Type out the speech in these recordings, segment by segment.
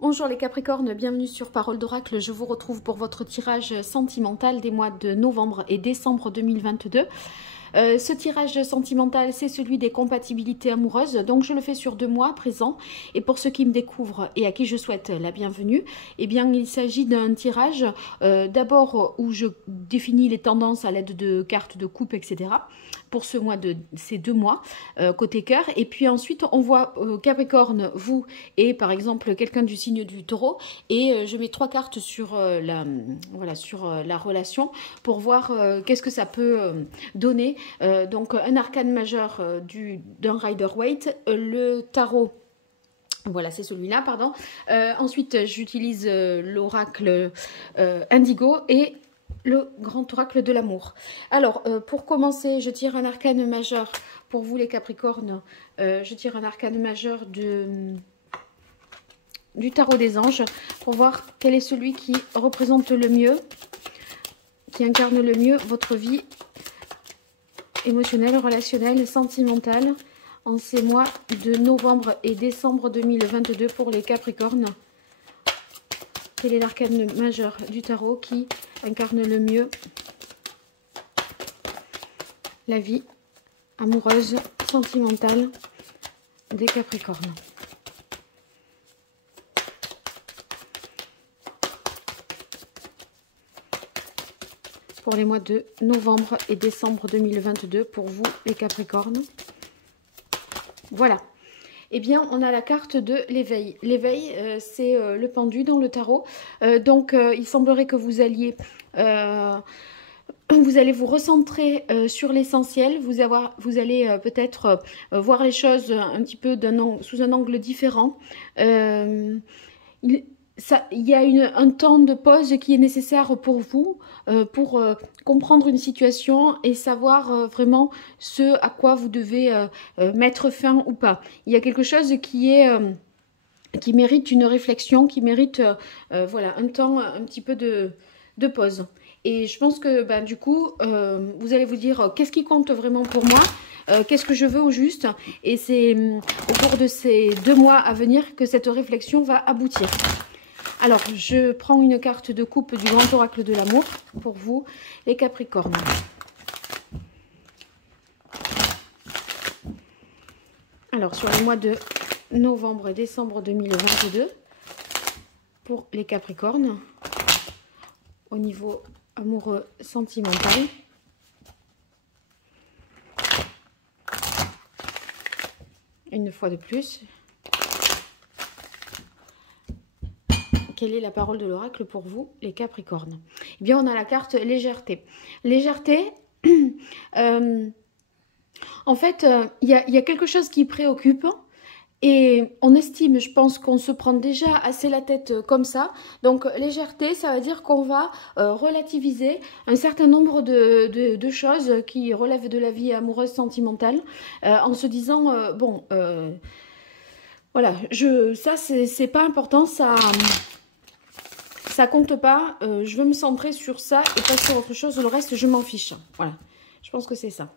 Bonjour les Capricornes, bienvenue sur Parole d'Oracle. Je vous retrouve pour votre tirage sentimental des mois de novembre et décembre 2022. Ce tirage sentimental, c'est celui des compatibilités amoureuses, donc je le fais sur 2 mois présents. Et pour ceux qui me découvrent et à qui je souhaite la bienvenue, eh bien il s'agit d'un tirage d'abord où je définis les tendances à l'aide de cartes de coupe, etc. pour ces 2 mois côté cœur. Et puis ensuite on voit Capricorne, vous et par exemple quelqu'un du signe du Taureau, et je mets 3 cartes sur la relation pour voir qu'est-ce que ça peut donner. Donc un arcane majeur d'un Rider-Waite, le tarot. Voilà, c'est celui-là, pardon. Ensuite, j'utilise l'oracle Indigo et le grand oracle de l'amour. Alors, pour commencer, je tire un arcane majeur pour vous les Capricornes. Je tire un arcane majeur du tarot des anges pour voir quel est celui qui représente le mieux, qui incarne le mieux votre vie émotionnelle, relationnelle, sentimentale en ces mois de novembre et décembre 2022 pour les Capricornes. Quel est l'arcane majeur du tarot qui incarne le mieux la vie amoureuse, sentimentale des Capricornes? Pour les mois de novembre et décembre 2022 pour vous les Capricornes. Voilà. Eh bien, on a la carte de l'éveil. L'éveil, c'est le pendu dans le tarot. Donc, il semblerait que vous allez vous recentrer sur l'essentiel. Vous allez peut-être voir les choses un petit peu sous un angle différent. Il y a un temps de pause qui est nécessaire pour vous, pour comprendre une situation et savoir vraiment ce à quoi vous devez mettre fin ou pas. Il y a quelque chose qui mérite une réflexion, qui mérite voilà, un temps, un petit peu de pause. Et je pense que du coup, vous allez vous dire qu'est-ce qui compte vraiment pour moi, qu'est-ce que je veux au juste. Et c'est au cours de ces 2 mois à venir que cette réflexion va aboutir. Alors, je prends une carte de coupe du grand oracle de l'amour pour vous, les Capricornes. Alors, sur les mois de novembre et décembre 2022, pour les Capricornes, au niveau amoureux sentimental. Une fois de plus. Quelle est la parole de l'oracle pour vous, les Capricornes? Eh bien, on a la carte légèreté. Légèreté, en fait, il y a quelque chose qui préoccupe et on estime, je pense, qu'on se prend déjà assez la tête comme ça. Donc, légèreté, ça veut dire qu'on va relativiser un certain nombre de choses qui relèvent de la vie amoureuse sentimentale en se disant, bon, voilà, ça, c'est pas important, ça compte pas, je veux me centrer sur ça et pas sur autre chose, le reste je m'en fiche. Voilà, je pense que c'est ça.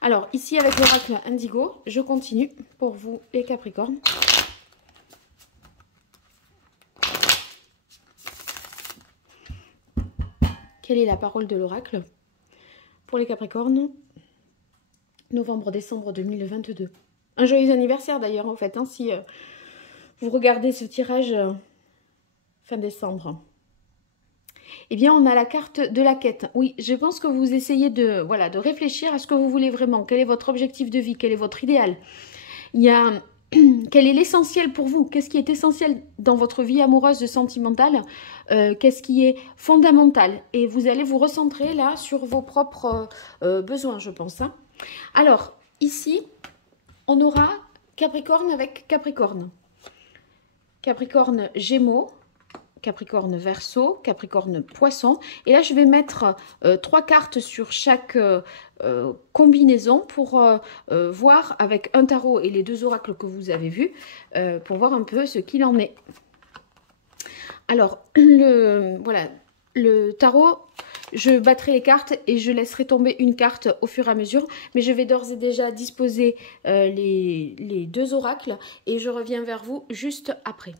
Alors ici avec l'oracle Indigo, je continue pour vous les Capricornes. Quelle est la parole de l'oracle pour les Capricornes? Novembre-décembre 2022. Un joyeux anniversaire d'ailleurs en fait, hein, si vous regardez ce tirage fin décembre. Eh bien, on a la carte de la quête. Oui, je pense que vous essayez de réfléchir à ce que vous voulez vraiment. Quel est votre objectif de vie? Quel est votre idéal? Il y a quel est l'essentiel pour vous? Qu'est-ce qui est essentiel dans votre vie amoureuse sentimentale? Qu'est-ce qui est fondamental? Et vous allez vous recentrer là sur vos propres besoins, je pense. Hein. Alors, ici, on aura Capricorne avec Capricorne. Capricorne Gémeaux. Capricorne Verseau, Capricorne Poisson. Et là, je vais mettre 3 cartes sur chaque combinaison pour voir avec un tarot et les 2 oracles que vous avez vus, pour voir un peu ce qu'il en est. Alors, le tarot, je battrai les cartes et je laisserai tomber une carte au fur et à mesure. Mais je vais d'ores et déjà disposer les 2 oracles et je reviens vers vous juste après.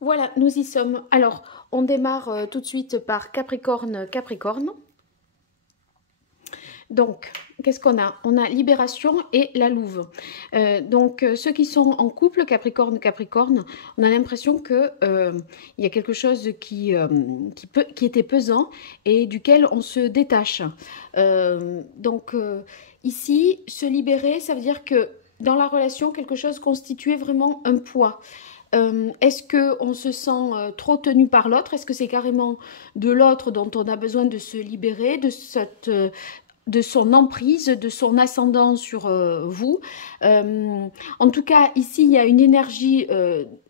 Voilà, nous y sommes. Alors, on démarre tout de suite par Capricorne, Capricorne. Donc, qu'est-ce qu'on a? On a Libération et la Louve. Donc, ceux qui sont en couple, Capricorne, Capricorne, on a l'impression que il y a quelque chose qui était pesant et duquel on se détache. Ici, se libérer, ça veut dire que dans la relation, quelque chose constituait vraiment un poids. Est-ce qu'on se sent trop tenu par l'autre? Est-ce que c'est carrément de l'autre dont on a besoin de se libérer, de son emprise, de son ascendant sur vous? En tout cas, ici, il y a une énergie,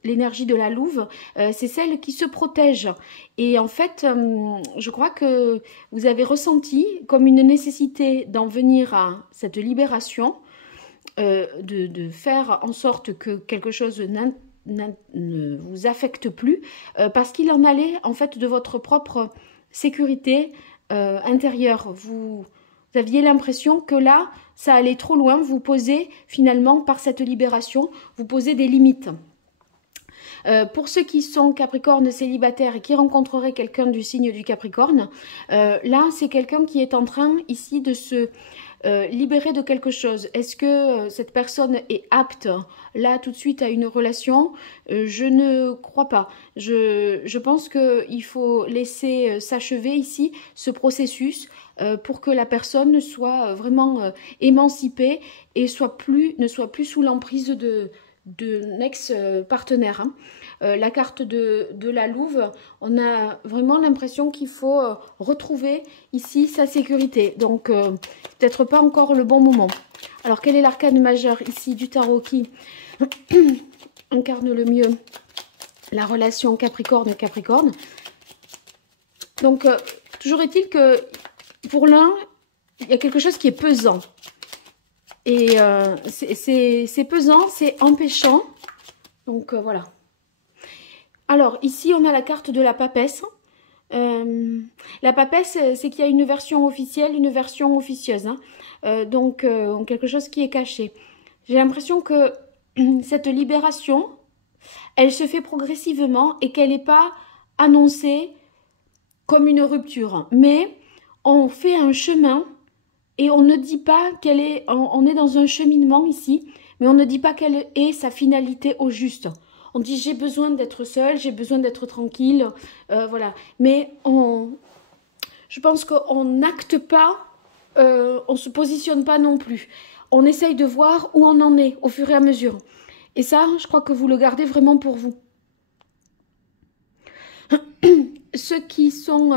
l'énergie de la Louve, c'est celle qui se protège. Et en fait, je crois que vous avez ressenti comme une nécessité d'en venir à cette libération, de faire en sorte que quelque chose ne vous affecte plus, parce qu'il en allait en fait de votre propre sécurité intérieure. Vous aviez l'impression que là, ça allait trop loin, vous posez finalement par cette libération, vous posez des limites. Pour ceux qui sont Capricorne célibataires et qui rencontreraient quelqu'un du signe du Capricorne, là c'est quelqu'un qui est en train ici de se libérer de quelque chose. Est-ce que cette personne est apte là tout de suite à une relation? Je ne crois pas. Je pense qu'il faut laisser s'achever ici ce processus pour que la personne soit vraiment émancipée et ne soit plus sous l'emprise d'un ex-partenaire. La carte de la Louve, on a vraiment l'impression qu'il faut retrouver ici sa sécurité. Donc, peut-être pas encore le bon moment. Alors, quel est l'arcane majeur ici du tarot qui incarne le mieux la relation Capricorne-Capricorne? Donc, toujours est-il que pour l'un, il y a quelque chose qui est pesant. Et c'est pesant, c'est empêchant. Donc, voilà. Alors, ici, on a la carte de la papesse. La papesse, c'est qu'il y a une version officielle, une version officieuse. Hein. Donc, quelque chose qui est caché. J'ai l'impression que cette libération, elle se fait progressivement et qu'elle n'est pas annoncée comme une rupture. Mais on fait un chemin et on ne dit pas qu'elle est... On est dans un cheminement ici, mais on ne dit pas quelle est sa finalité au juste. On dit j'ai besoin d'être seule, j'ai besoin d'être tranquille, voilà. Mais je pense qu'on n'acte pas, on ne se positionne pas non plus. On essaye de voir où on en est au fur et à mesure. Et ça, je crois que vous le gardez vraiment pour vous. Ceux qui sont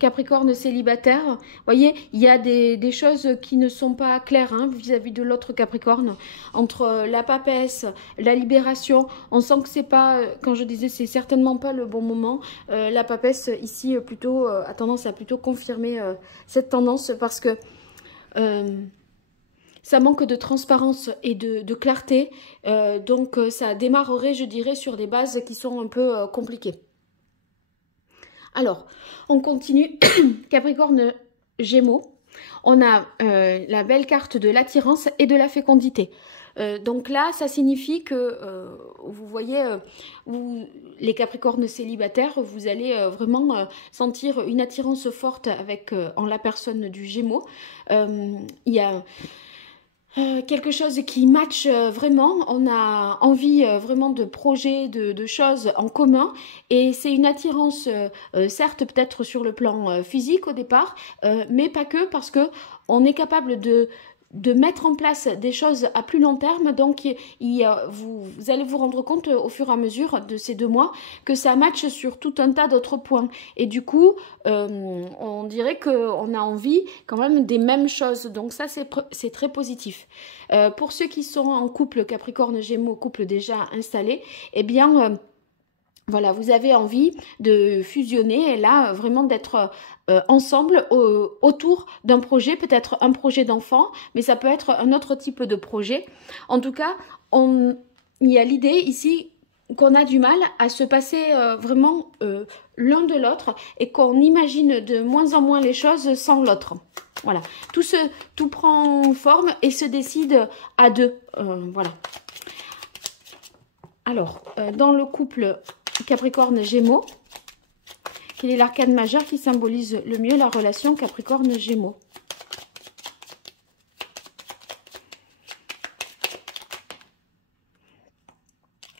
Capricorne célibataires, vous voyez, il y a des choses qui ne sont pas claires vis-à-vis de l'autre Capricorne. Entre la papesse, la libération, on sent que c'est pas, quand je disais c'est certainement pas le bon moment. La papesse ici plutôt a tendance à plutôt confirmer cette tendance parce que ça manque de transparence et de clarté. Donc ça démarrerait, je dirais, sur des bases qui sont un peu compliquées. Alors, on continue. Capricorne Gémeaux. On a la belle carte de l'attirance et de la fécondité. Donc là, ça signifie que, vous voyez, les Capricornes célibataires, vous allez vraiment sentir une attirance forte avec en la personne du Gémeaux. Il y a... quelque chose qui match vraiment, on a envie vraiment de projets, de choses en commun et c'est une attirance certes peut-être sur le plan physique au départ, mais pas que parce que on est capable de mettre en place des choses à plus long terme. Donc vous allez vous rendre compte au fur et à mesure de ces 2 mois que ça matche sur tout un tas d'autres points et du coup on dirait qu'on a envie quand même des mêmes choses, donc ça c'est très positif. Pour ceux qui sont en couple Capricorne Gémeaux, couple déjà installé, eh bien voilà, vous avez envie de fusionner et là, vraiment d'être ensemble autour d'un projet, peut-être un projet d'enfant, mais ça peut être un autre type de projet. En tout cas, il y a l'idée ici qu'on a du mal à se passer vraiment l'un de l'autre et qu'on imagine de moins en moins les choses sans l'autre. Voilà, tout prend forme et se décide à 2. Voilà. Alors, dans le couple... Capricorne Gémeaux. Quel est l'arcane majeur qui symbolise le mieux la relation Capricorne Gémeaux?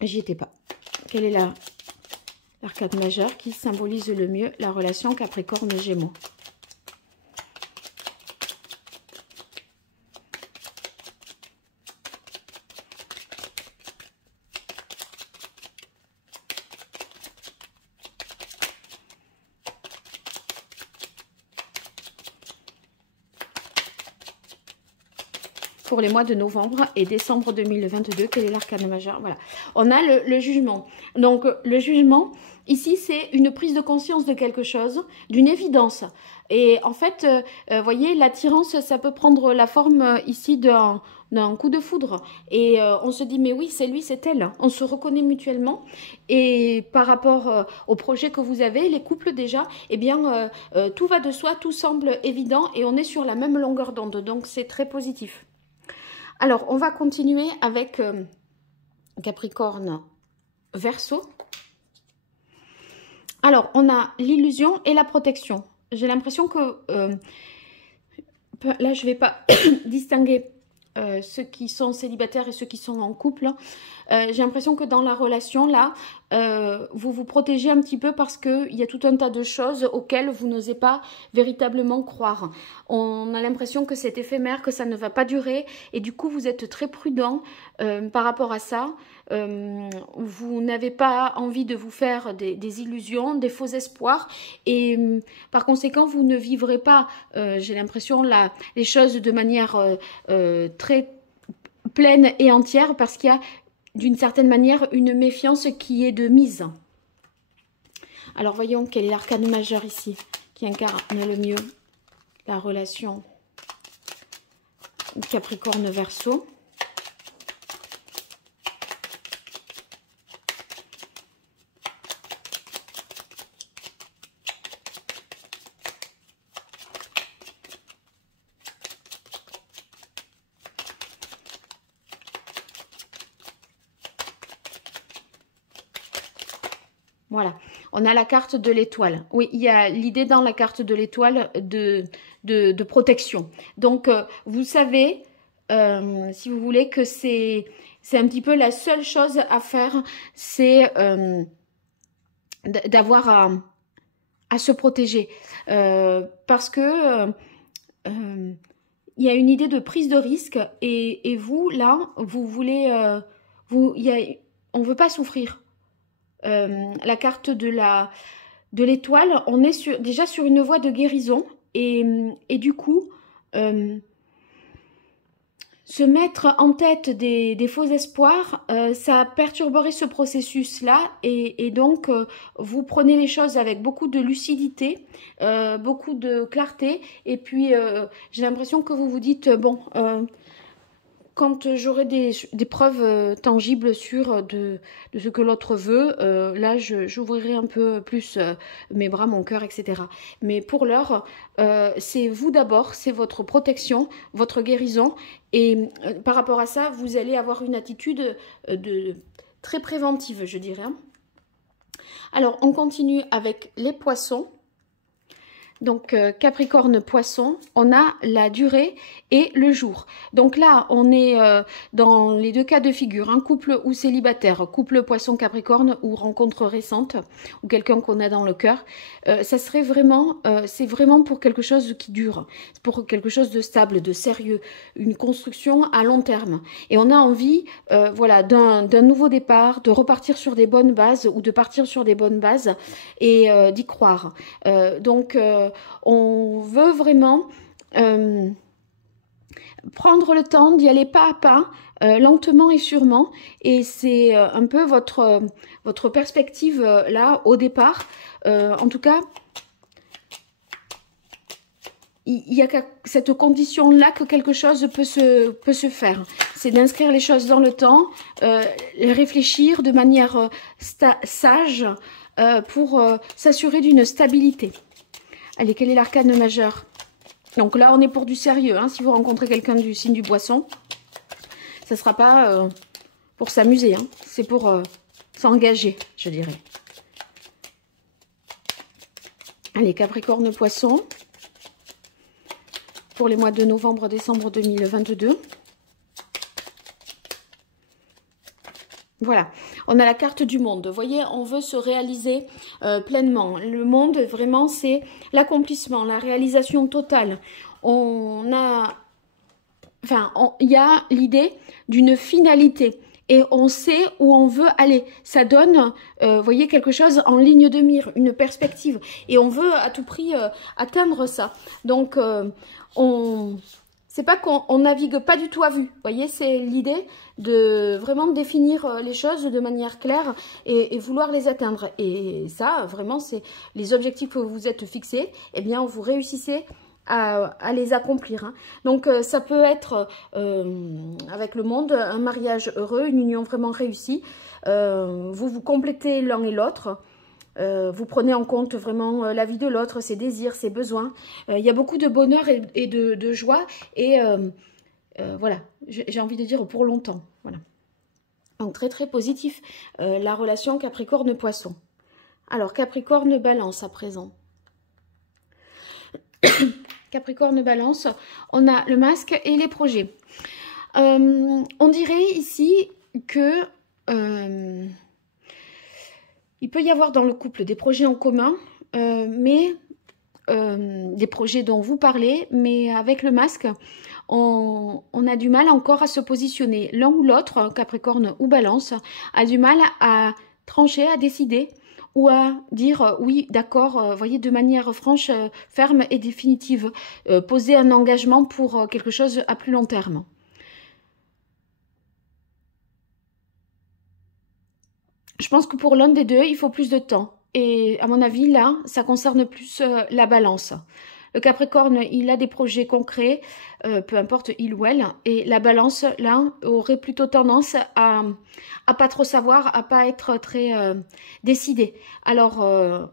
J'y étais pas. Quel est l'arcane majeur qui symbolise le mieux la relation Capricorne Gémeaux? Pour les mois de novembre et décembre 2022, quel est l'arcane majeur? Voilà, on a le jugement. Donc, le jugement, ici, c'est une prise de conscience de quelque chose, d'une évidence. Et en fait, vous voyez, l'attirance, ça peut prendre la forme ici d'un coup de foudre. Et on se dit, mais oui, c'est lui, c'est elle. On se reconnaît mutuellement. Et par rapport au projet que vous avez, les couples déjà, eh bien, tout va de soi, tout semble évident et on est sur la même longueur d'onde. Donc, c'est très positif. Alors, on va continuer avec Capricorne Verseau. Alors, on a l'illusion et la protection. J'ai l'impression que, là, je ne vais pas distinguer ceux qui sont célibataires et ceux qui sont en couple. J'ai l'impression que dans la relation, là, vous vous protégez un petit peu parce qu'il y a tout un tas de choses auxquelles vous n'osez pas véritablement croire. On a l'impression que c'est éphémère, que ça ne va pas durer et du coup, vous êtes très prudent par rapport à ça. Vous n'avez pas envie de vous faire des illusions, des faux espoirs et par conséquent, vous ne vivrez pas, j'ai l'impression, les choses de manière très pleine et entière parce qu'il y a d'une certaine manière une méfiance qui est de mise. Alors voyons quel est l'arcane majeur ici qui incarne le mieux la relation Capricorne Verseau. Voilà, on a la carte de l'étoile. Oui, il y a l'idée dans la carte de l'étoile de protection. Donc, vous savez, si vous voulez, que c'est un petit peu la seule chose à faire, c'est d'avoir à se protéger. Parce que il y a une idée de prise de risque et vous, là, vous voulez... on ne veut pas souffrir. La carte de l'étoile, on est déjà sur une voie de guérison et du coup, se mettre en tête des faux espoirs, ça perturberait ce processus-là et donc vous prenez les choses avec beaucoup de lucidité, beaucoup de clarté et puis j'ai l'impression que vous vous dites, bon... quand j'aurai des preuves tangibles sur de ce que l'autre veut, là, j'ouvrirai un peu plus mes bras, mon cœur, etc. Mais pour l'heure, c'est vous d'abord, c'est votre protection, votre guérison. Et par rapport à ça, vous allez avoir une attitude très préventive, je dirais. Alors, on continue avec les poissons. Donc, Capricorne Poisson, on a la durée et le jour. Donc là, on est dans les deux cas de figure, un couple ou célibataire, couple Poisson-Capricorne ou rencontre récente, ou quelqu'un qu'on a dans le cœur. Ça serait vraiment, c'est vraiment pour quelque chose qui dure, pour quelque chose de stable, de sérieux, une construction à long terme. Et on a envie, voilà, d'un nouveau départ, de repartir sur des bonnes bases ou de partir sur des bonnes bases et d'y croire. Donc, on veut vraiment prendre le temps d'y aller pas à pas, lentement et sûrement. Et c'est un peu votre perspective là au départ. En tout cas, il y a cette condition-là que quelque chose peut se faire. C'est d'inscrire les choses dans le temps, les réfléchir de manière sage pour s'assurer d'une stabilité. Allez, quel est l'arcane majeur? Donc là, on est pour du sérieux. Hein, si vous rencontrez quelqu'un du signe du Poisson, ça ne sera pas pour s'amuser. Hein, c'est pour s'engager, je dirais. Allez, Capricorne Poisson. Pour les mois de novembre, décembre 2022. Voilà, on a la carte du monde. Vous voyez, on veut se réaliser pleinement. Le monde, vraiment, c'est l'accomplissement, la réalisation totale. Il y a l'idée d'une finalité. Et on sait où on veut aller. Ça donne, vous voyez, quelque chose en ligne de mire, une perspective. Et on veut à tout prix atteindre ça. Donc, c'est pas qu'on navigue pas du tout à vue. Vous voyez, c'est l'idée de vraiment définir les choses de manière claire et vouloir les atteindre. Et ça, vraiment, c'est les objectifs que vous vous êtes fixés. Eh bien, vous réussissez à les accomplir. Hein. Donc, ça peut être, avec le monde, un mariage heureux, une union vraiment réussie. Vous vous complétez l'un et l'autre. Vous prenez en compte vraiment la vie de l'autre, ses désirs, ses besoins. Il y a beaucoup de bonheur et de joie. Et voilà, j'ai envie de dire pour longtemps. Voilà. Donc, très, très positif, la relation Capricorne-Poisson. Alors, Capricorne-Balance à présent. Capricorne-Balance, on a le masque et les projets. On dirait ici que il peut y avoir dans le couple des projets en commun, mais des projets dont vous parlez, mais avec le masque, on a du mal encore à se positionner. L'un ou l'autre, Capricorne ou Balance, a du mal à trancher, à décider, ou à dire oui, d'accord, voyez, de manière franche, ferme et définitive. Poser un engagement pour quelque chose à plus long terme. Je pense que pour l'un des deux, il faut plus de temps. Et à mon avis, là, ça concerne plus la Balance. Le Capricorne, il a des projets concrets, peu importe il ou elle. Et la Balance, là, aurait plutôt tendance à pas trop savoir, à pas être très décidé. Alors,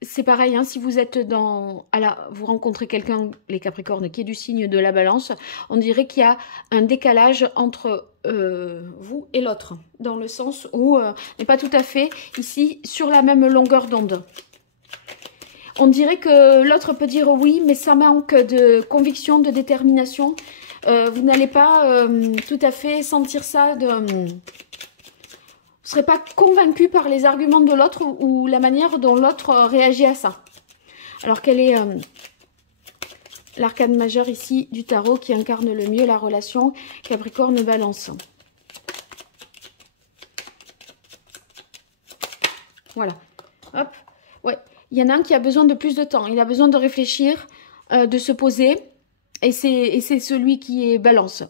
c'est pareil, hein, si vous êtes vous rencontrez quelqu'un, les Capricornes, qui est du signe de la Balance, on dirait qu'il y a un décalage entre vous et l'autre, dans le sens où on n'est pas tout à fait ici sur la même longueur d'onde. On dirait que l'autre peut dire oui, mais ça manque de conviction, de détermination. Vous n'allez pas tout à fait sentir ça. Vous ne serez pas convaincu par les arguments de l'autre ou la manière dont l'autre réagit à ça. Alors, quel est l'arcane majeur ici du tarot qui incarne le mieux la relation Capricorne-Balance? Voilà. Hop. Ouais. Il y en a un qui a besoin de plus de temps. Il a besoin de réfléchir, de se poser. Et c'est celui qui est Balance.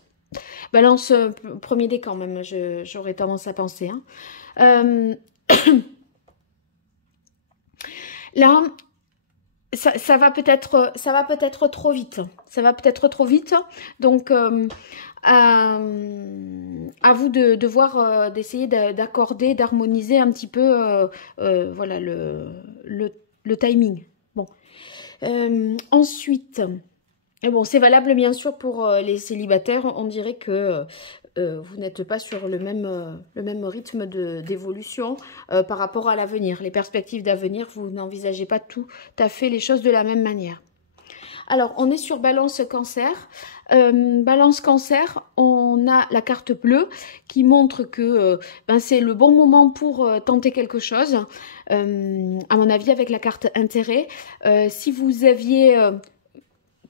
Balance, premier décan même, j'aurais tendance à penser. Hein. Là, ça va peut-être trop vite. Ça va peut-être trop vite. Donc, à vous de voir, d'essayer d'accorder, d'harmoniser un petit peu voilà, le timing. Bon. Ensuite, et bon, c'est valable bien sûr pour les célibataires. On dirait que vous n'êtes pas sur le même rythme d'évolution par rapport à l'avenir. Les perspectives d'avenir, vous n'envisagez pas tout à fait les choses de la même manière. Alors, on est sur Balance Cancer. Balance Cancer, on a la carte bleue qui montre que c'est le bon moment pour tenter quelque chose. À mon avis, avec la carte intérêt, si vous aviez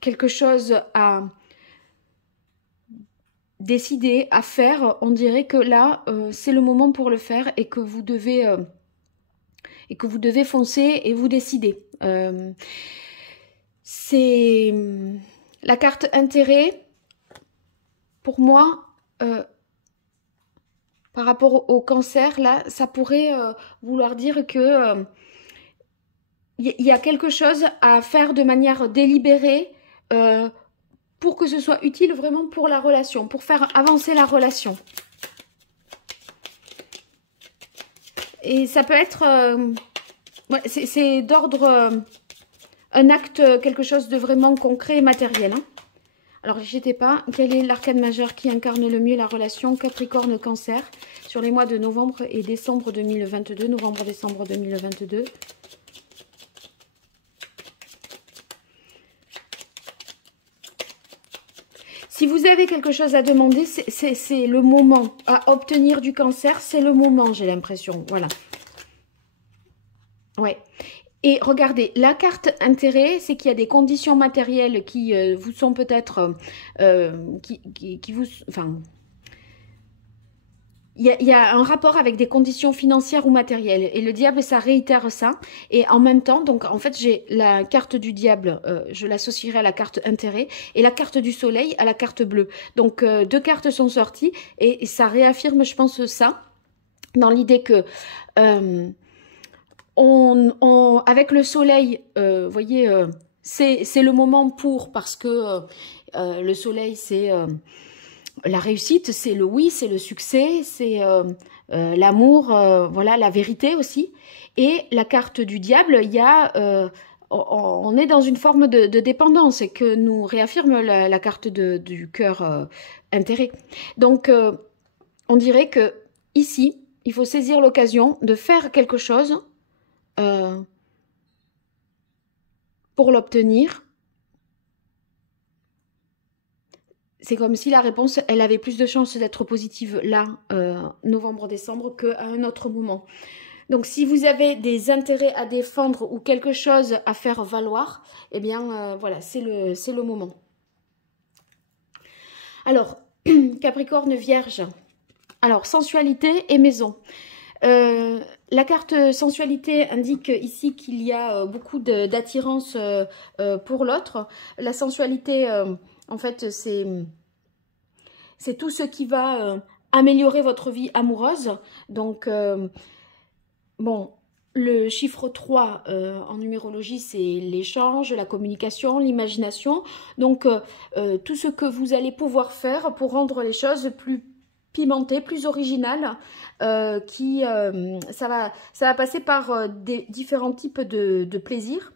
quelque chose à décider, à faire, on dirait que là, c'est le moment pour le faire et que vous devez foncer et vous décider. C'est la carte intérêt, pour moi, par rapport au cancer, là, ça pourrait vouloir dire que y a quelque chose à faire de manière délibérée pour que ce soit utile vraiment pour la relation, pour faire avancer la relation. Et ça peut être... ouais, c'est d'ordre... un acte, quelque chose de vraiment concret et matériel. Hein. Alors, n'hésitez pas. Quel est l'arcane majeur qui incarne le mieux la relation Capricorne-Cancer sur les mois de novembre et décembre 2022, novembre-décembre 2022? Si vous avez quelque chose à demander, c'est le moment. À obtenir du Cancer, c'est le moment, j'ai l'impression. Voilà. Ouais. Et regardez, la carte intérêt, c'est qu'il y a des conditions matérielles qui vous sont peut-être... qui vous... Enfin... Il y a un rapport avec des conditions financières ou matérielles. Et le diable, ça réitère ça. Et en même temps, donc en fait, j'ai la carte du diable, je l'associerai à la carte intérêt, et la carte du soleil à la carte bleue. Donc, deux cartes sont sorties, et ça réaffirme, je pense, ça, dans l'idée que... avec le soleil, vous voyez, c'est le moment pour, parce que le soleil, c'est... la réussite, c'est le oui, c'est le succès, c'est l'amour, voilà, la vérité aussi. Et la carte du diable, il y a, on est dans une forme de dépendance et que nous réaffirme la carte du cœur intérêt. Donc, on dirait que ici, il faut saisir l'occasion de faire quelque chose pour l'obtenir. C'est comme si la réponse, elle avait plus de chances d'être positive là, novembre-décembre, qu'à un autre moment. Donc, si vous avez des intérêts à défendre ou quelque chose à faire valoir, eh bien, voilà, c'est le moment. Alors, Capricorne Vierge. Alors, sensualité et maison. La carte sensualité indique ici qu'il y a beaucoup d'attirance pour l'autre. La sensualité... en fait, c'est tout ce qui va améliorer votre vie amoureuse. Donc, bon, le chiffre 3 en numérologie, c'est l'échange, la communication, l'imagination. Donc, tout ce que vous allez pouvoir faire pour rendre les choses plus pimentées, plus originales, ça va passer par différents types de plaisirs.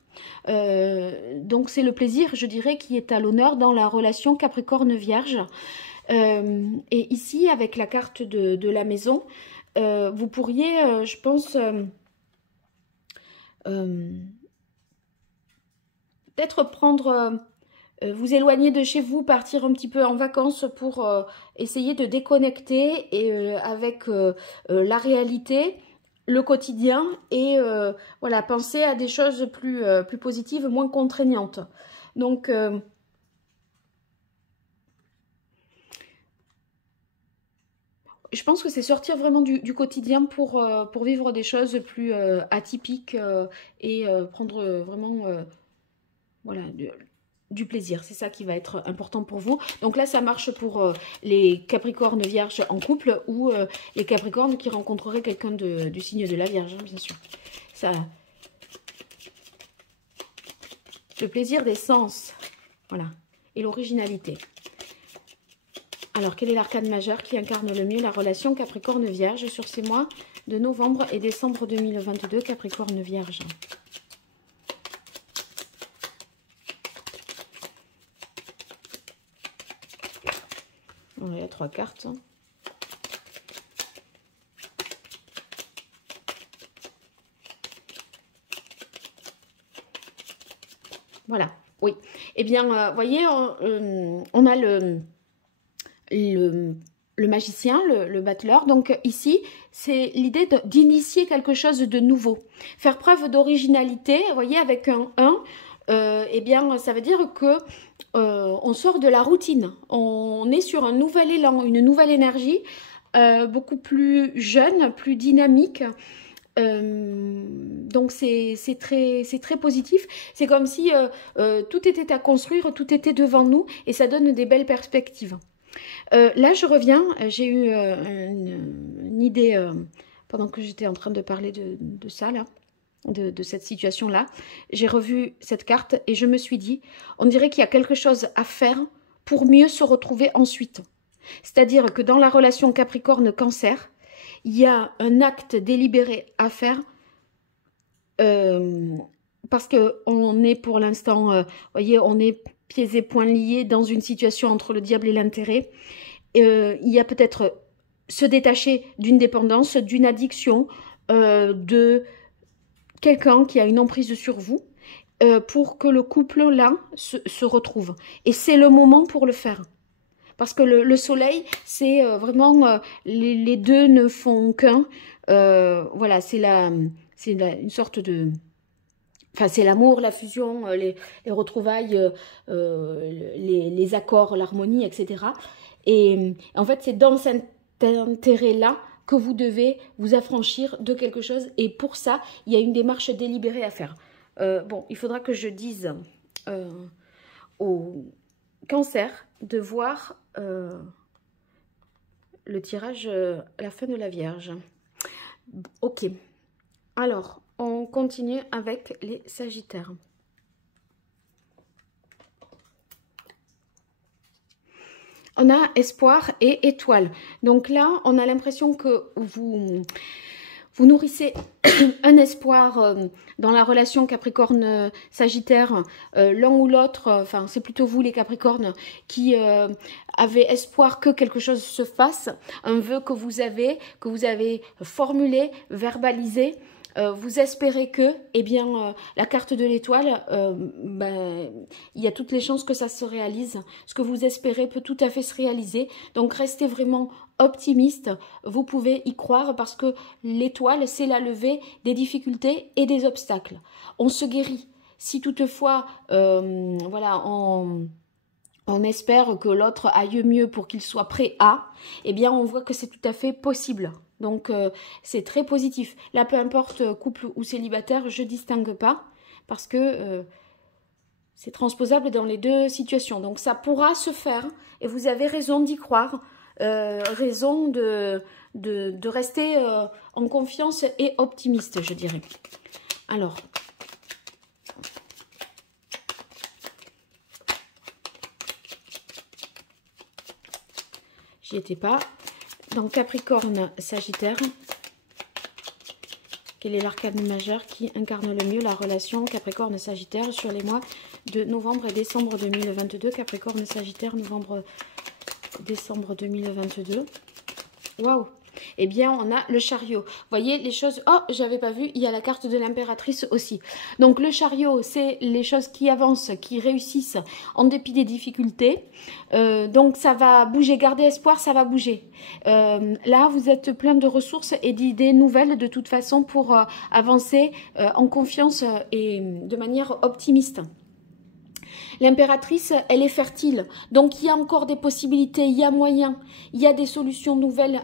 Donc c'est le plaisir, je dirais, qui est à l'honneur dans la relation Capricorne-Vierge. Et ici, avec la carte de la maison, vous pourriez, je pense, peut-être prendre, vous éloigner de chez vous, partir un petit peu en vacances pour essayer de déconnecter et, avec la réalité, le quotidien, et voilà, penser à des choses plus positives, moins contraignantes. Donc, je pense que c'est sortir vraiment du quotidien pour vivre des choses plus atypiques et prendre vraiment voilà, du plaisir. C'est ça qui va être important pour vous. Donc là, ça marche pour les Capricornes Vierges en couple ou les Capricornes qui rencontreraient quelqu'un du signe de la Vierge, hein, bien sûr. Ça, le plaisir des sens, voilà, et l'originalité. Alors, quel est l'arcane majeur qui incarne le mieux la relation Capricorne-Vierge sur ces mois de novembre et décembre 2022, Capricorne-Vierge? On a 3 cartes. Voilà, oui. Eh bien, vous voyez, on a le magicien, le battleur. Donc ici, c'est l'idée d'initier quelque chose de nouveau. Faire preuve d'originalité, vous voyez, avec un 1, eh bien, ça veut dire que on sort de la routine. On est sur un nouvel élan, une nouvelle énergie, beaucoup plus jeune, plus dynamique. Donc c'est très positif. C'est comme si tout était à construire, tout était devant nous, et ça donne des belles perspectives. Là, je reviens, j'ai eu une idée pendant que j'étais en train de parler de ça, là, de cette situation-là. J'ai revu cette carte et je me suis dit, on dirait qu'il y a quelque chose à faire pour mieux se retrouver ensuite. C'est-à-dire que dans la relation Capricorne-Cancer, il y a un acte délibéré à faire parce qu'on est pour l'instant, voyez, on est pieds et poings liés dans une situation entre le diable et l'intérêt. Il y a peut-être se détacher d'une dépendance, d'une addiction, de quelqu'un qui a une emprise sur vous, pour que le couple là se retrouve. Et c'est le moment pour le faire. Parce que le soleil, c'est vraiment, les deux ne font qu'un. Voilà, c'est une sorte de... Enfin, c'est l'amour, la fusion, les retrouvailles, les accords, l'harmonie, etc. Et en fait, c'est dans cet intérêt-là que vous devez vous affranchir de quelque chose. Et pour ça, il y a une démarche délibérée à faire. Bon, il faudra que je dise au Cancer de voir le tirage à la fin de la Vierge. Ok. Alors, on continue avec les Sagittaires. On a espoir et étoile. Donc là, on a l'impression que vous nourrissez un espoir dans la relation Capricorne-Sagittaire. L'un ou l'autre, enfin c'est plutôt vous les Capricornes, qui avez espoir que quelque chose se fasse. Un vœu que vous avez formulé, verbalisé. Vous espérez que, eh bien, la carte de l'étoile, il y a toutes les chances que ça se réalise. Ce que vous espérez peut tout à fait se réaliser. Donc, restez vraiment optimiste. Vous pouvez y croire parce que l'étoile, c'est la levée des difficultés et des obstacles. On se guérit. Si toutefois, voilà, on espère que l'autre aille mieux pour qu'il soit prêt à, eh bien, on voit que c'est tout à fait possible. Donc, c'est très positif. Là, peu importe couple ou célibataire, je ne distingue pas parce que c'est transposable dans les deux situations. Donc, ça pourra se faire et vous avez raison d'y croire, raison de rester en confiance et optimiste, je dirais. Alors, j'y étais pas. Dans Capricorne, Sagittaire, quel est l'arcane majeur qui incarne le mieux la relation Capricorne-Sagittaire sur les mois de novembre et décembre 2022? Capricorne-Sagittaire, novembre-décembre 2022. Waouh! Eh bien, on a le chariot. Vous voyez, les choses... Oh, j'avais pas vu, il y a la carte de l'impératrice aussi. Donc, le chariot, c'est les choses qui avancent, qui réussissent en dépit des difficultés. Donc, ça va bouger. Gardez espoir, ça va bouger. Là, vous êtes plein de ressources et d'idées nouvelles, de toute façon, pour avancer en confiance et de manière optimiste. L'impératrice, elle est fertile. Donc, il y a encore des possibilités, il y a moyen. Il y a des solutions nouvelles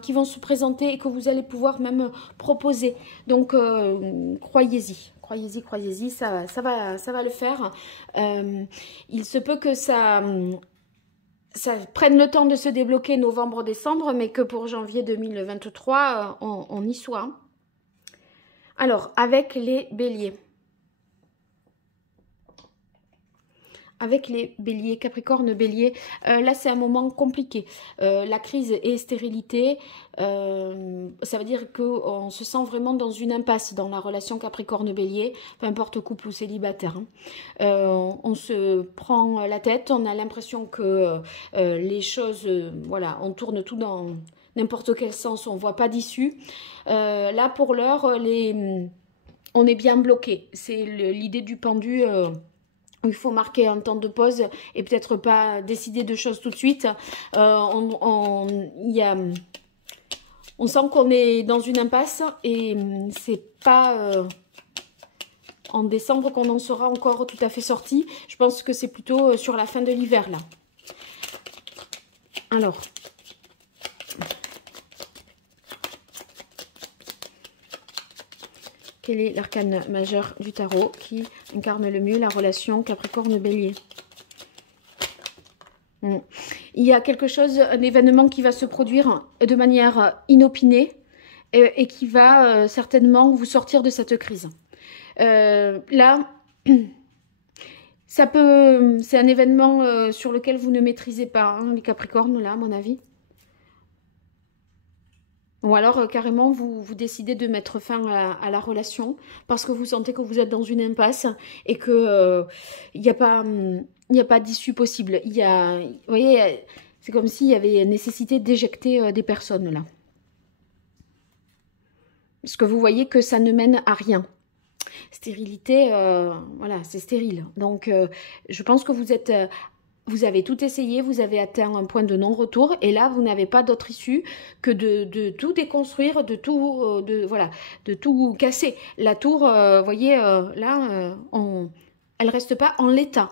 qui vont se présenter et que vous allez pouvoir même proposer. Donc, croyez-y. Croyez-y, ça va le faire. Il se peut que ça prenne le temps de se débloquer novembre-décembre, mais que pour janvier 2023, on y soit. Alors, avec les béliers. Avec les béliers, Capricorne, bélier, là c'est un moment compliqué. La crise et stérilité, ça veut dire qu'on se sent vraiment dans une impasse dans la relation Capricorne-bélier, peu importe couple ou célibataire. On se prend la tête, on a l'impression que les choses, voilà, on tourne tout dans n'importe quel sens, on ne voit pas d'issue. Là pour l'heure, on est bien bloqué. C'est l'idée du pendu... il faut marquer un temps de pause et peut-être pas décider de choses tout de suite. On sent qu'on est dans une impasse et c'est pas en décembre qu'on en sera encore tout à fait sorti. Je pense que c'est plutôt sur la fin de l'hiver là. Alors... quel est l'arcane majeur du tarot qui incarne le mieux la relation Capricorne-Bélier? Il y a quelque chose, un événement qui va se produire de manière inopinée et qui va certainement vous sortir de cette crise. Là, c'est un événement sur lequel vous ne maîtrisez pas, hein, les Capricornes, là, à mon avis. Ou alors, carrément, vous décidez de mettre fin à la relation parce que vous sentez que vous êtes dans une impasse et que il n'y a pas d'issue possible. Vous voyez, c'est comme s'il y avait nécessité d'éjecter des personnes, là. Parce que vous voyez que ça ne mène à rien. Stérilité, voilà, c'est stérile. Donc, je pense que vous êtes vous avez tout essayé, vous avez atteint un point de non-retour et là, vous n'avez pas d'autre issue que de tout déconstruire, voilà, de tout casser. La tour, vous voyez, là, elle reste pas en l'état.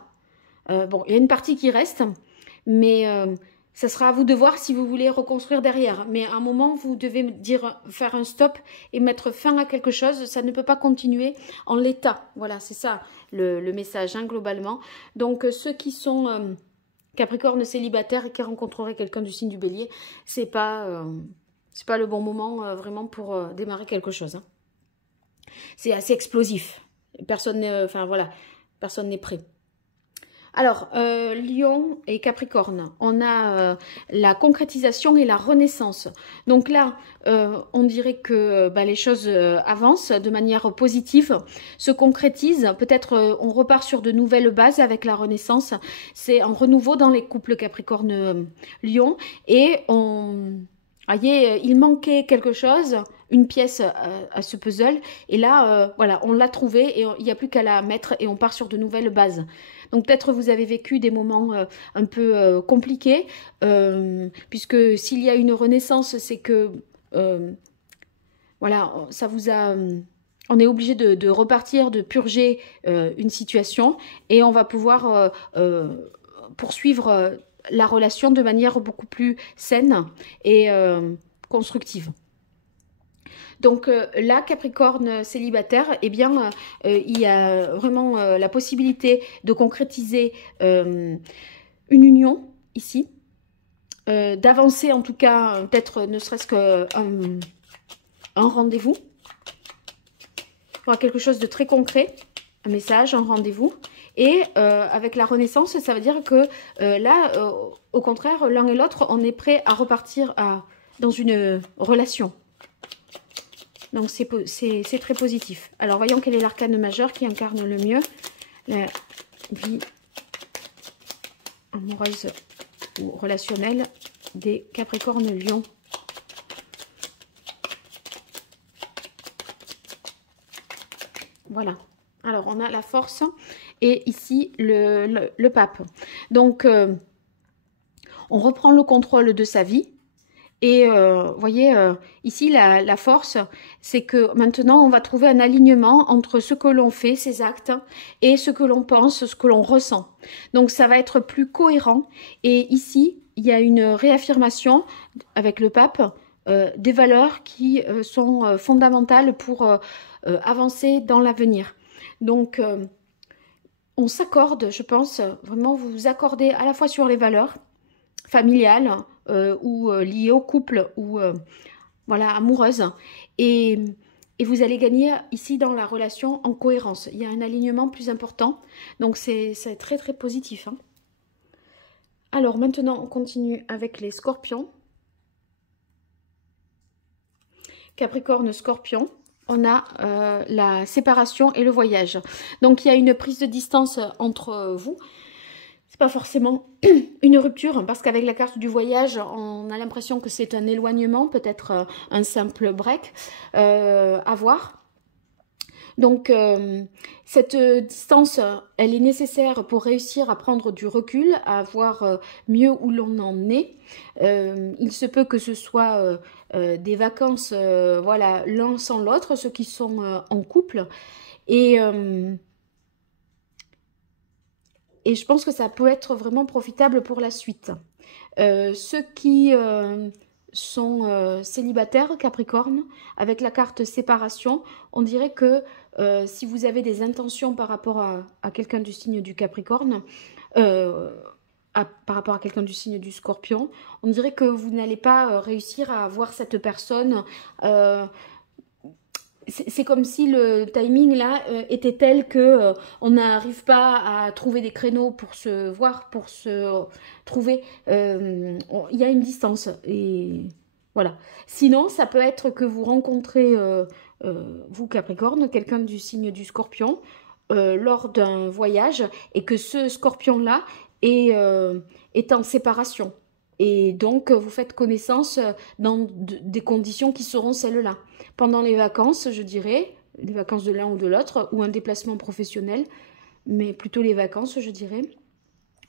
Bon, il y a une partie qui reste, mais ça sera à vous de voir si vous voulez reconstruire derrière. Mais à un moment, vous devez faire un stop et mettre fin à quelque chose. Ça ne peut pas continuer en l'état. Voilà, c'est ça le message, hein, globalement. Donc, ceux qui sont Capricorne célibataires et qui rencontreraient quelqu'un du signe du Bélier, c'est pas le bon moment vraiment pour démarrer quelque chose. Hein. C'est assez explosif. Personne n'est prêt. Alors, Lion et Capricorne, on a la concrétisation et la renaissance. Donc là, on dirait que les choses avancent de manière positive, se concrétisent. Peut-être on repart sur de nouvelles bases avec la renaissance. C'est un renouveau dans les couples Capricorne-Lion. Et voyez, il manquait quelque chose, une pièce à ce puzzle. Et là, voilà, on l'a trouvé et il n'y a plus qu'à la mettre et on part sur de nouvelles bases. Donc peut-être vous avez vécu des moments un peu compliqués, puisque s'il y a une renaissance, c'est que, voilà, ça vous a... on est obligé de repartir, de purger une situation et on va pouvoir poursuivre la relation de manière beaucoup plus saine et constructive. Donc là, Capricorne célibataire, eh bien, il y a vraiment la possibilité de concrétiser une union ici, d'avancer en tout cas, peut-être ne serait-ce qu'un rendez-vous, voilà, quelque chose de très concret, un message, un rendez-vous. Et avec la renaissance, ça veut dire que là, au contraire, l'un et l'autre, on est prêt à repartir dans une relation. Donc, c'est très positif. Alors, voyons quel est l'arcane majeur qui incarne le mieux la vie amoureuse ou relationnelle des Capricornes-Lions. Voilà. Alors, on a la force et ici, le pape. Donc, on reprend le contrôle de sa vie. Et vous voyez, ici, la force, c'est que maintenant, on va trouver un alignement entre ce que l'on fait, ses actes, et ce que l'on pense, ce que l'on ressent. Donc, ça va être plus cohérent. Et ici, il y a une réaffirmation avec le pape des valeurs qui sont fondamentales pour avancer dans l'avenir. Donc, on s'accorde, je pense, vraiment, vous vous accordez à la fois sur les valeurs familiales, ou liées au couple ou voilà, amoureuses et vous allez gagner ici dans la relation en cohérence. Il y a un alignement plus important, donc c'est très très positif. Hein. Alors maintenant on continue avec les scorpions. Capricorne, Scorpion. On a la séparation et le voyage. Donc il y a une prise de distance entre vous. C'est pas forcément une rupture, parce qu'avec la carte du voyage, on a l'impression que c'est un éloignement, peut-être un simple break à voir. Donc, cette distance, elle est nécessaire pour réussir à prendre du recul, à voir mieux où l'on en est. Il se peut que ce soit des vacances, voilà, l'un sans l'autre, ceux qui sont en couple. Et je pense que ça peut être vraiment profitable pour la suite. Ceux qui sont célibataires, Capricorne, avec la carte séparation, on dirait que si vous avez des intentions par rapport à quelqu'un du signe du Capricorne, par rapport à quelqu'un du signe du Scorpion, on dirait que vous n'allez pas réussir à voir cette personne. C'est comme si le timing là était tel que on n'arrive pas à trouver des créneaux pour se voir, pour se trouver. Il y a une distance et voilà. Sinon, ça peut être que vous rencontrez, vous Capricorne, quelqu'un du signe du Scorpion lors d'un voyage et que ce Scorpion-là est en séparation. Et donc, vous faites connaissance dans des conditions qui seront celles-là. Pendant les vacances, je dirais, les vacances de l'un ou de l'autre, ou un déplacement professionnel, mais plutôt les vacances, je dirais.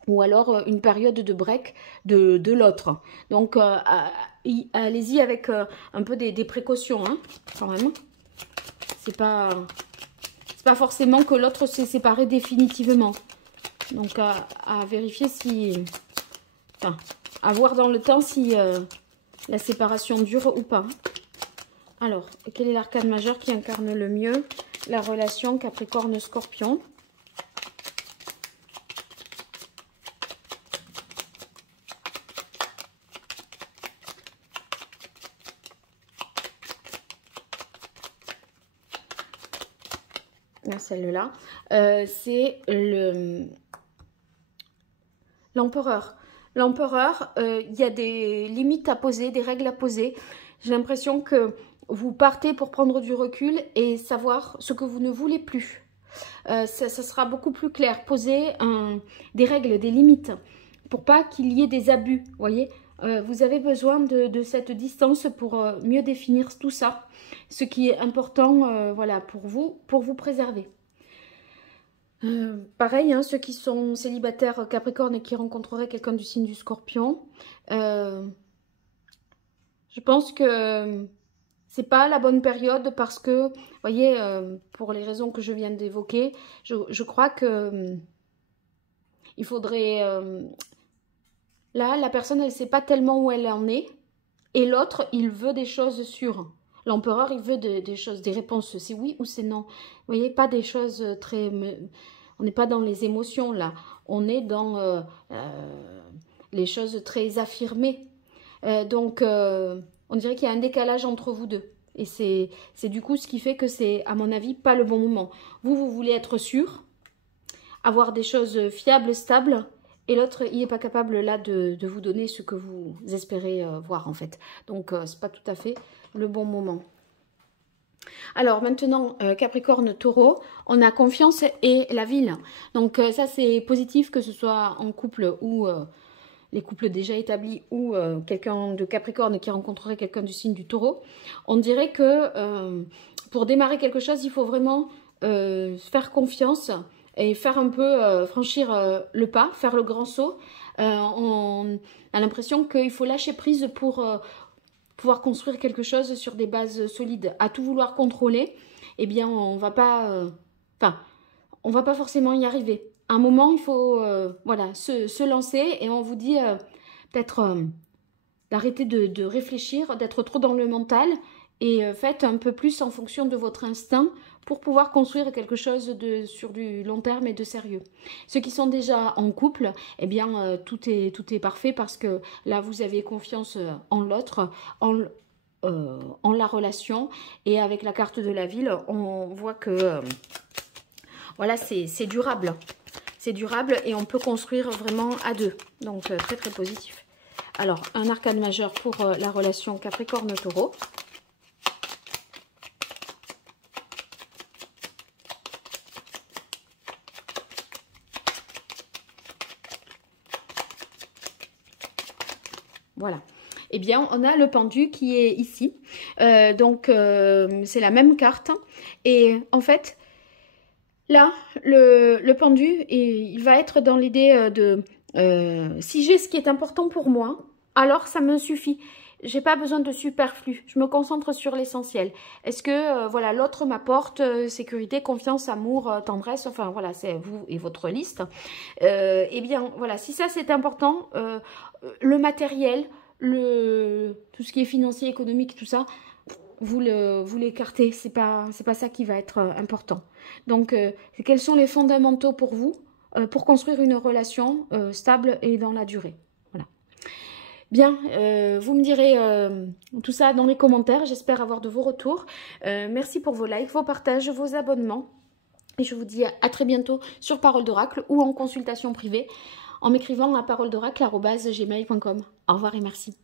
ou alors une période de break de l'autre. Donc, allez-y avec un peu des précautions, hein, quand même. C'est pas forcément que l'autre s'est séparé définitivement. Donc, à vérifier si... Enfin, à voir dans le temps si la séparation dure ou pas. Alors, quel est l'arcane majeur qui incarne le mieux la relation Capricorne-Scorpion? Celle-là, c'est l'empereur. L'empereur, il y a des limites à poser, des règles à poser. J'ai l'impression que vous partez pour prendre du recul et savoir ce que vous ne voulez plus. Ça sera beaucoup plus clair. Poser des règles, des limites, pour pas qu'il y ait des abus, vous voyez. Vous avez besoin de cette distance pour mieux définir tout ça. Ce qui est important, voilà, pour vous préserver. Pareil, hein, ceux qui sont célibataires Capricorne et qui rencontreraient quelqu'un du signe du Scorpion, je pense que c'est pas la bonne période parce que, vous voyez, pour les raisons que je viens d'évoquer, je crois que il faudrait... là, la personne, elle ne sait pas tellement où elle en est, et l'autre, il veut des choses sûres. L'empereur, il veut des choses, des réponses, c'est oui ou c'est non. Vous voyez, pas des choses très... On n'est pas dans les émotions, là. On est dans les choses très affirmées. Donc, on dirait qu'il y a un décalage entre vous deux. Et c'est du coup ce qui fait que c'est, à mon avis, pas le bon moment. Vous voulez être sûr, avoir des choses fiables, stables, et l'autre, il n'est pas capable, là, de vous donner ce que vous espérez voir, en fait. Donc, c'est pas tout à fait le bon moment. Alors maintenant, Capricorne, Taureau, on a confiance et la ville. Donc ça c'est positif que ce soit en couple ou les couples déjà établis ou quelqu'un de Capricorne qui rencontrerait quelqu'un du signe du Taureau. On dirait que pour démarrer quelque chose, il faut vraiment faire confiance et faire un peu franchir le pas, faire le grand saut. On a l'impression qu'il faut lâcher prise pour... pouvoir construire quelque chose sur des bases solides. À tout vouloir contrôler, eh bien, on va pas forcément y arriver. À un moment, il faut voilà, se lancer et on vous dit peut-être d'arrêter de réfléchir, d'être trop dans le mental et faites un peu plus en fonction de votre instinct pour pouvoir construire quelque chose sur du long terme et de sérieux. Ceux qui sont déjà en couple, eh bien, tout est parfait parce que là, vous avez confiance en l'autre, en la relation. Et avec la carte de la ville, on voit que voilà, c'est durable. C'est durable et on peut construire vraiment à deux. Donc, très, très positif. Alors, un arcane majeur pour la relation Capricorne-Taureau. Voilà. Eh bien, on a le pendu qui est ici. Donc, c'est la même carte. Et en fait, là, le pendu, il va être dans l'idée de... si j'ai ce qui est important pour moi, alors ça me suffit. J'ai pas besoin de superflu. Je me concentre sur l'essentiel. Est-ce que voilà, l'autre m'apporte sécurité, confiance, amour, tendresse, enfin voilà, c'est vous et votre liste. Eh bien, voilà, si ça c'est important, le matériel, tout ce qui est financier, économique, tout ça, vous l'écartez. C'est pas ça qui va être important. Donc, quels sont les fondamentaux pour vous pour construire une relation stable et dans la durée? Bien, vous me direz tout ça dans les commentaires. J'espère avoir de vos retours. Merci pour vos likes, vos partages, vos abonnements. Et je vous dis à très bientôt sur Parole d'Oracle ou en consultation privée en m'écrivant à paroledoracle@gmail.com. Au revoir et merci.